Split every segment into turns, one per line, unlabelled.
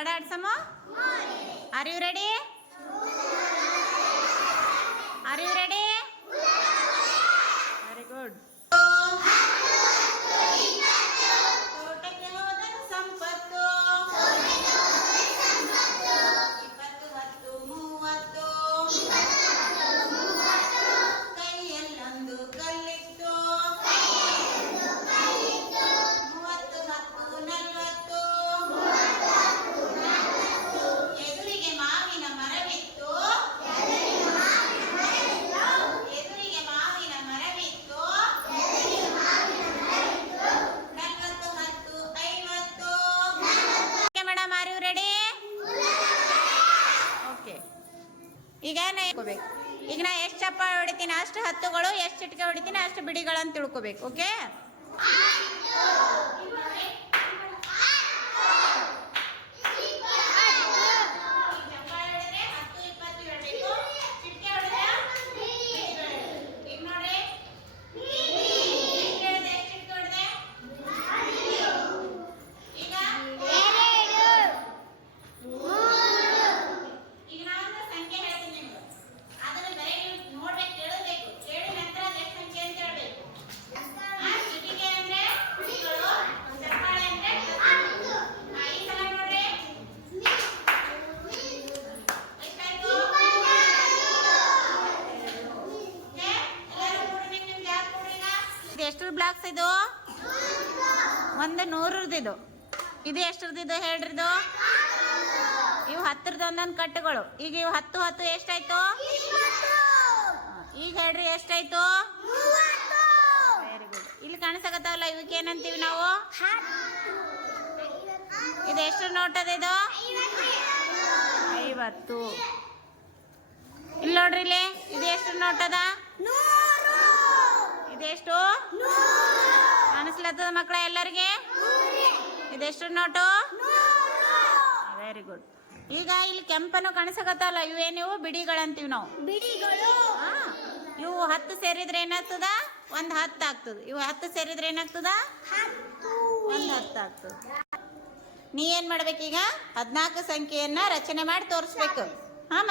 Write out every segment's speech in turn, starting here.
ఆడ ఆడసము are you ready ಈಗ ನಾ ಹೇಳ್ಕೋಬೇಕು ಈಗ ನಾ ಎಷ್ಟು ಚಪ್ಪ ಹೊಡಿತೀನಿ, ಅಷ್ಟು ಹತ್ತುಗಳು, ಎಷ್ಟು ಚಿಟಿಕೆ ಹೊಡಿತೀನಿ, ಅಷ್ಟು ಬಿಡಿಗಳನ್ನು ತಿಳ್ಕೊಬೇಕು ಓಕೆ ಈಗ ನೋಡ್ರಿ ಎಷ್ಟು ಹೇಳ್ದೆ, ಎಷ್ಟು ಚಿಟಿಕೆ ಹೊಡ್ದೆ? ಈಗ ಈಗ ನಾನೊಂದು ಸಂಖ್ಯೆ ಹೇಳ್ತೀನಿ ನಿಮ್ಗೆ ಅದನ್ನ ಬರೀ ನೀವು ನೋಡ್ಬೇಕು ಕೇಳಬೇಕು ಕೇಳಿದ ನಂತರ ಅದು ಎಷ್ಟು ಸಂಖ್ಯೆ ಅಂತ ಹೇಳ್ಬೇಕು ಆ, ಚಿಟಿಕೆ ಅಂದ್ರೆ ಹುಡಿಗಳು ಚಪ್ಪಾಳೆ ಅಂದ್ರೆ ಹತ್ತು. ಆ, ಈ ಸಲ ನೋಡ್ರಿ ಎಷ್ಟಾಯ್ತು ಓಕೆ? ಎಲ್ಲರೂ ಕೂಡ್ಬೇಕು, ನಿಮ್ಗೆ ಯಾರು ಕೂಡ್ರಿ ಈಗ? ಎಷ್ಟ್ರ ಇದು ಒಂದು ನೂರದ್ದು ಇದು ಹೇಳ್ರಿ ಇದು ಇವು ಹತ್ತರದ ಒಂದೊಂದು ಕಟ್ಟುಗಳು. ಈಗ ಇವು ಹತ್ತು ಹತ್ತು ಎಷ್ಟಾಯ್ತು? ಈಗ ಹೇಳ್ರಿ ಎಷ್ಟಾಯ್ತು? ವೆರಿ ಗುಡ್ ಇಲ್ಲಿ ಕಾಣಿಸಕತ್ತಾವಲ್ಲ ಇವಕ್ಕೆ ಏನಂತೀವಿ ನಾವು? ಇದು ಎಷ್ಟು ನೋಟದ ಇದು ಐವತ್ತು. ಇಲ್ಲಿ ನೋಡ್ರಿ ಇಲ್ಲಿ, ಇದು ಎಷ್ಟು ನೋಟದ? ಇದೆಷ್ಟು ಅನಿಸ್ಲತ್ತದ ಮಕ್ಕಳ ಎಲ್ಲರಿಗೆ? ಇದೆಷ್ಟು ನೋಟು? ವೆರಿ ಗುಡ್ ಈಗ ಇಲ್ಲಿ ಕೆಂಪನ್ನು ಕಾಣಿಸಕತ್ತಲ್ಲ ಇವೇನಿವು ಬಿಡಿಗಳಂತೀವಿ ನಾವು.
ಬಿಡಿಗಳು.
ಹಾ. ಇವು ಹತ್ತು ಸೇರಿದ್ರೆ ಏನಾಗ್ತದ? ಒಂದು ಹತ್ತು ಆಗ್ತದ. ಇವು ಹತ್ತು ಸೇರಿದ್ರೆ ಏನಾಗ್ತದ? ಒಂದು ಹತ್ತು ಆಗ್ತದ. ನೀ ಏನ್ ಮಾಡ್ಬೇಕೀಗ ಹದಿನಾಲ್ಕು ಸಂಖ್ಯೆಯನ್ನ ರಚನೆ ಮಾಡಿ ತೋರಿಸ್ಬೇಕು. ಹಾಮ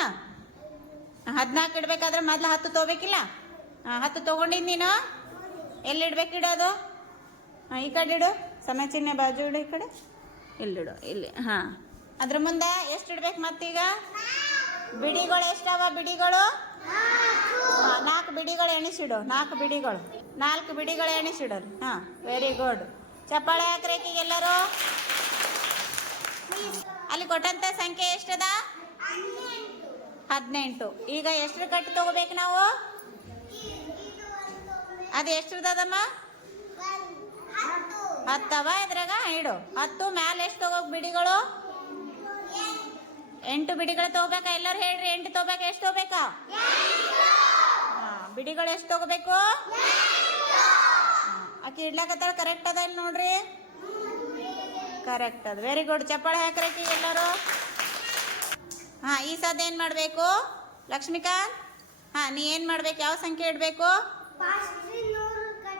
ಹದಿನಾಲ್ಕು ಇಡ್ಬೇಕಾದ್ರೆ ಮೊದ್ಲು ಹತ್ತು ತಗೋಬೇಕಿಲ್ಲ? ಹಾ, ಹತ್ತು ತಗೊಂಡಿದ್ ನೀನು? ಎಲ್ಲಿ ಇಡ್ಬೇಕು ಇಡೋದು? ಹಾ, ಈ ಕಡೆ ಇಡು. ಸಮ ಚಿಹ್ನೆ ಬಾಜು ಇಡು ಈ ಕಡೆ. ಇಲ್ಲಿಡು ಇಲ್ಲಿ ಹಾ. ಅದ್ರ ಮುಂದೆ ಎಷ್ಟು ಇಡ್ಬೇಕು ಮತ್ತೀಗ? ಬಿಡಿಗಳು ಎಷ್ಟವ ಬಿಡಿಗಳು? ನಾಲ್ಕು ಬಿಡಿಗಳು ಎಣಿಸಿಡು ನಾಲ್ಕು ಬಿಡಿಗಳು. ನಾಲ್ಕು ಬಿಡಿಗಳು ಎಣಿಸಿಡೋರು ಹಾ ವೆರಿ ಗುಡ್ ಚಪ್ಪಾಳೆ ಹಾಕ್ರಿ ಎಲ್ಲರೂ? ಅಲ್ಲಿ ಕೊಟ್ಟಂತ ಸಂಖ್ಯೆ ಎಷ್ಟದ? ಹದಿನೆಂಟು. ಈಗ ಎಷ್ಟು ಕಟ್ಟಿ ತಗೋಬೇಕು ನಾವು? ಅದು ಎಷ್ಟ್ರದಮ್ಮ ಹತ್ತವ? ಇದ್ರಾಗ ಇಡು ಹತ್ತು. ಮ್ಯಾಲೆ ಎಷ್ಟು ತಗೋಕ್ ಬಿಡಿಗಳು? ಎಂಟು ಬಿಡಿಗಳು ತಗೋಬೇಕಾ? ಎಲ್ಲರೂ ಹೇಳ್ರಿ, ಎಂಟು ತಗೋಬೇಕಾ, ಎಷ್ಟು ತಗೋಬೇಕಾ? ಬಿಡಿಗಳು ಎಷ್ಟು ತಗೋಬೇಕು? ಆಕೆ ಇಡ್ಲಾಕತ್ತಾಳ ಕರೆಕ್ಟ್ ಅದ ಇಲ್ಲಿ ನೋಡ್ರಿ? ಕರೆಕ್ಟ್ ಅದ. ವೆರಿ ಗುಡ್ ಚಪ್ಪಾಳೆ ಹಾಕ್ರಿ ಆಕಿ ಎಲ್ಲರೂ? ಹಾ, ಈ ಸದ ಏನ್ ಮಾಡ್ಬೇಕು? ಲಕ್ಷ್ಮೀಕಾಂತ್? ಹಾ, ನೀ ಏನ್ ಮಾಡ್ಬೇಕು? ಯಾವ ಸಂಖ್ಯೆ ಇಡ್ಬೇಕು?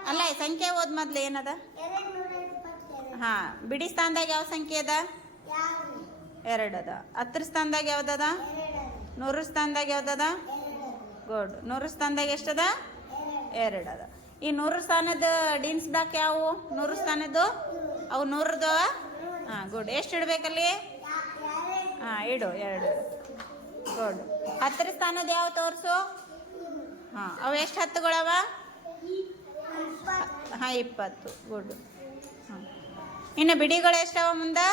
ಅಲ್ಲ ಸಂಖ್ಯೆ ಓದ್ ಮೊದ್ಲು ಏನದ? ಹಾ ಬಿಡಿ ಸ್ಥಾನದಾಗ ಯಾವ ಸಂಖ್ಯೆ ಅದ? ಎರಡದ. ಹತ್ತರ ಸ್ಥಾನದಾಗ ಯಾವ್ದದ? ನೂರ ಸ್ಥಾನದಾಗ ಯಾವ್ದದ?
ಅದ
ಗುಡ್. ನೂರ ಸ್ಥಾನದಾಗ ಎಷ್ಟದ? ಎರಡದ. ಈ ನೂರು ಸ್ಥಾನದ ಡೀನ್ಸ್ ಬ್ಲಾಕ್ ಯಾವುವು ನೂರು ಸ್ಥಾನದ್ದು? ಅವು ನೂರದ ಹಾಂ ಗುಡ್. ಎಷ್ಟು ಇಡ್ಬೇಕಲ್ಲಿ? ಹಾಂ ಇಡು ಎರಡು. ಗುಡ್. ಹತ್ತರ ಸ್ಥಾನದ ಯಾವ ತೋರಿಸು? ಹಾಂ, ಅವು ಎಷ್ಟು ಹತ್ತುಗಳವ? ಹಾಂ, ಇಪ್ಪತ್ತು. ಗುಡ್. ಹಾಂ. ಇನ್ನು ಬಿಡಿಗಳು ಎಷ್ಟವ ಮುಂದೆ?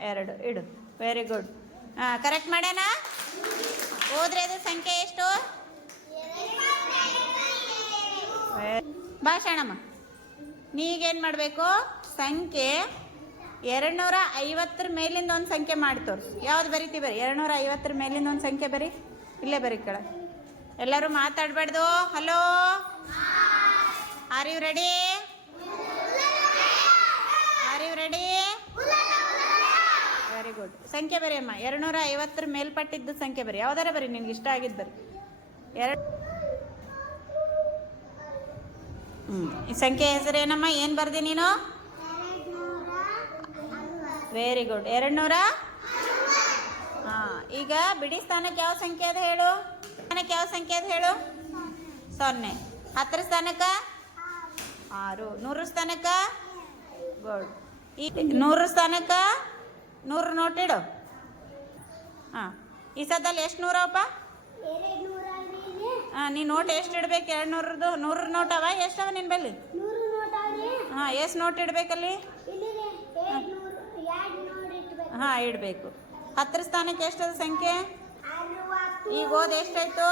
ಎರಡು. ಇಡು. ವೆರಿ ಗುಡ್ ಹಾಂ ಕರೆಕ್ಟ್ ಮಾಡ್ಯಾನ? ಹೋದ್ರೆ ಅದು ಸಂಖ್ಯೆ ಎಷ್ಟು? ಭಾಷಣಮ್ಮ ನೀಗೇನು ಮಾಡಬೇಕು? ಸಂಖ್ಯೆ ಎರಡು ನೂರ ಐವತ್ತರ ಮೇಲಿಂದ ಒಂದು ಸಂಖ್ಯೆ ಮಾಡಿ ತೋರಿಸು. ಯಾವ್ದು ಬರೀತಿ ಬರೀ? ಎರಡು ನೂರ ಐವತ್ತರ ಮೇಲಿಂದ ಒಂದು ಸಂಖ್ಯೆ ಬರೀ? ಇಲ್ಲೇ ಬರೀ ಕಳ. ಎಲ್ಲರೂ ಮಾತಾಡಬಾರ್ದು. Hello are you ready are you ready very good ಸಂಖ್ಯೆ ಬರಿ ಅಮ್ಮ. ಎರಡು ನೂರ ಐವತ್ತರ ಮೇಲ್ಪಟ್ಟಿದ್ದು ಸಂಖ್ಯೆ ಬರಿ. ಯಾವ್ದಾರ ಬರಿ, ನಿನ್ಗೆ ಇಷ್ಟ ಆಗಿದ್ದು ಬರಿ. ಎರಡು ಹ್ಞೂ ಸಂಖ್ಯೆ ಹೆಸರೇನಮ್ಮ ಏನು ಬರ್ದಿ ನೀನು? ವೆರಿ ಗುಡ್ ಎರಡು ನೂರ ಹಾಂ, ಈಗ ಬಿಡಿ ಸ್ಥಾನಕ್ಕೆ ಯಾವ ಸಂಖ್ಯೆ ಅದ ಹೇಳು. ಸ್ಥಾನಕ್ಕೆ ಯಾವ ಸಂಖ್ಯೆ ಅದು ಹೇಳು? ಸೊನ್ನೆ. ಹತ್ತರ ಸ್ಥಾನಕ ಆರು. ನೂರು ಸ್ಥಾನಕ ಗುಡ್ ಈ ನೂರು ಸ್ಥಾನಕ್ಕೆ? ನೂರು ನೋಟ್ ಇಡು. ಹಾಂ. ಈ ಸದ್ದಲ್ಲಿ ಎಷ್ಟು ನೂರಪ್ಪ ಹಾಂ ನೀ ನೋಟ್ ಎಷ್ಟು ಇಡ್ಬೇಕು? ಎರಡು ನೂರದ್ದು ನೂರು ನೋಟ್ ಅವ? ಎಷ್ಟವ ನಿನ್ನ ಬಲ್ಲಿ? ಹಾಂ ಎಷ್ಟು ನೋಟ್ ಇಡ್ಬೇಕಲ್ಲಿ? ಹಾಂ ಇಡಬೇಕು. ಹತ್ತರ ಸ್ಥಾನಕ್ಕೆ ಎಷ್ಟದ ಸಂಖ್ಯೆ? ಈಗ ಓದ್ ಎಷ್ಟಾಯ್ತು